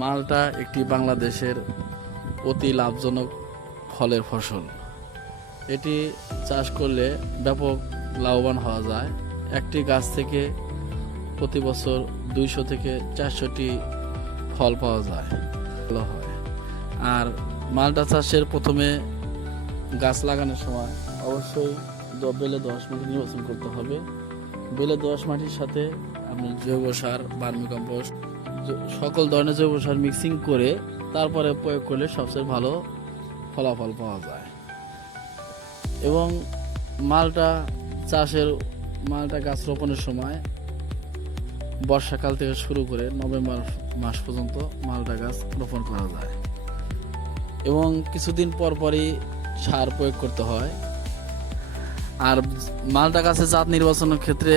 মালটা একটি বাংলাদেশের অতি লাভজনক ফলের ফসল। এটি চাষ করলে ব্যাপক লাভবান হওয়া যায়। একটি গাছ থেকে প্রতি বছর 200 থেকে 400টি ফল পাওয়া যায়, ভালো হয়। আর মালটা চাষের প্রথমে গাছ লাগানোর সময় অবশ্যই বেলে দোআঁশ মাটি নির্বাচন করতে হবে। বেলে দোআঁশ মাটির সাথে আপনি জৈব সার, ভার্মি কম্পোস্ট, সকল ধরনের জৈব সার মিক্সিং করে তারপরে প্রয়োগ করলে সবচেয়ে ভালো ফলাফল পাওয়া যায়। এবং মালটা গাছ রোপণের সময় বর্ষাকাল থেকে শুরু করে নভেম্বর মাস পর্যন্ত মালটা গাছ রোপণ করা যায় এবং কিছুদিন পর পরই সার প্রয়োগ করতে হয়। আর মালটা গাছের জাত নির্বাচনের ক্ষেত্রে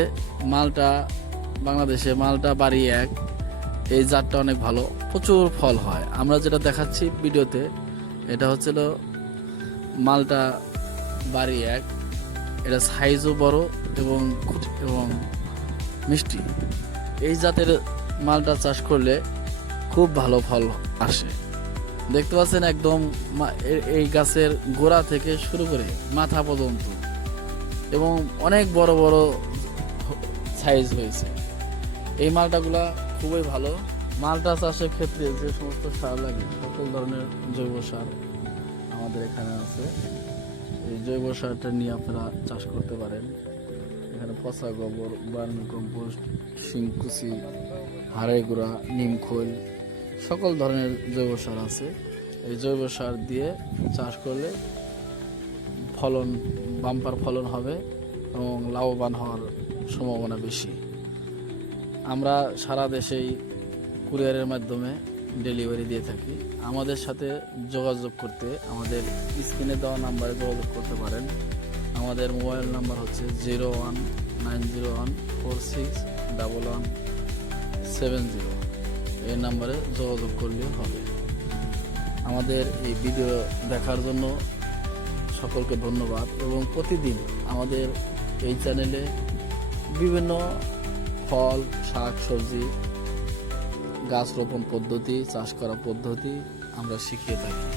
বাংলাদেশে মালটা বাড়ি 1 এই জাতটা অনেক ভালো, প্রচুর ফল হয়। আমরা যেটা দেখাচ্ছি ভিডিওতে, এটা হচ্ছিল মালটা বাড়ি 1। এটা সাইজও বড় এবং মিষ্টি। এই জাতের মালটা চাষ করলে খুব ভালো ফল আসে। দেখতে পাচ্ছেন একদম এই গাছের গোড়া থেকে শুরু করে মাথা পর্যন্ত এবং অনেক বড় বড় সাইজ হয়েছে। এই মালটাগুলা খুবই ভালো। মালটা চাষের ক্ষেত্রে যে সমস্ত সার লাগে সকল ধরনের জৈব সার আমাদের এখানে আছে। এই জৈব সারটা নিয়ে আপনারা চাষ করতে পারেন। এখানে পচা গোবর, ভার্মি কম্পোস্ট, শিংকুচি, হাড়ের গুঁড়া, নিমখোল, সকল ধরনের জৈব সার আছে। এই জৈব সার দিয়ে চাষ করলে বাম্পার ফলন হবে এবং লাভবান হওয়ার সম্ভাবনা বেশি। আমরা সারা দেশেই কুরিয়ারের মাধ্যমে ডেলিভারি দিয়ে থাকি। আমাদের সাথে যোগাযোগ করতে আমাদের স্ক্রিনে দেওয়া নাম্বারে যোগাযোগ করতে পারেন। আমাদের মোবাইল নাম্বার হচ্ছে 01901461170। এই নাম্বারে যোগাযোগ করলে হবে। আমাদের এই ভিডিও দেখার জন্য সকলকে ধন্যবাদ। এবং প্রতিদিন আমাদের এই চ্যানেলে বিভিন্ন ফল, শাক, সবজি, গাছ রোপণ পদ্ধতি, চাষ করা পদ্ধতি আমরা শিখিয়ে থাকি।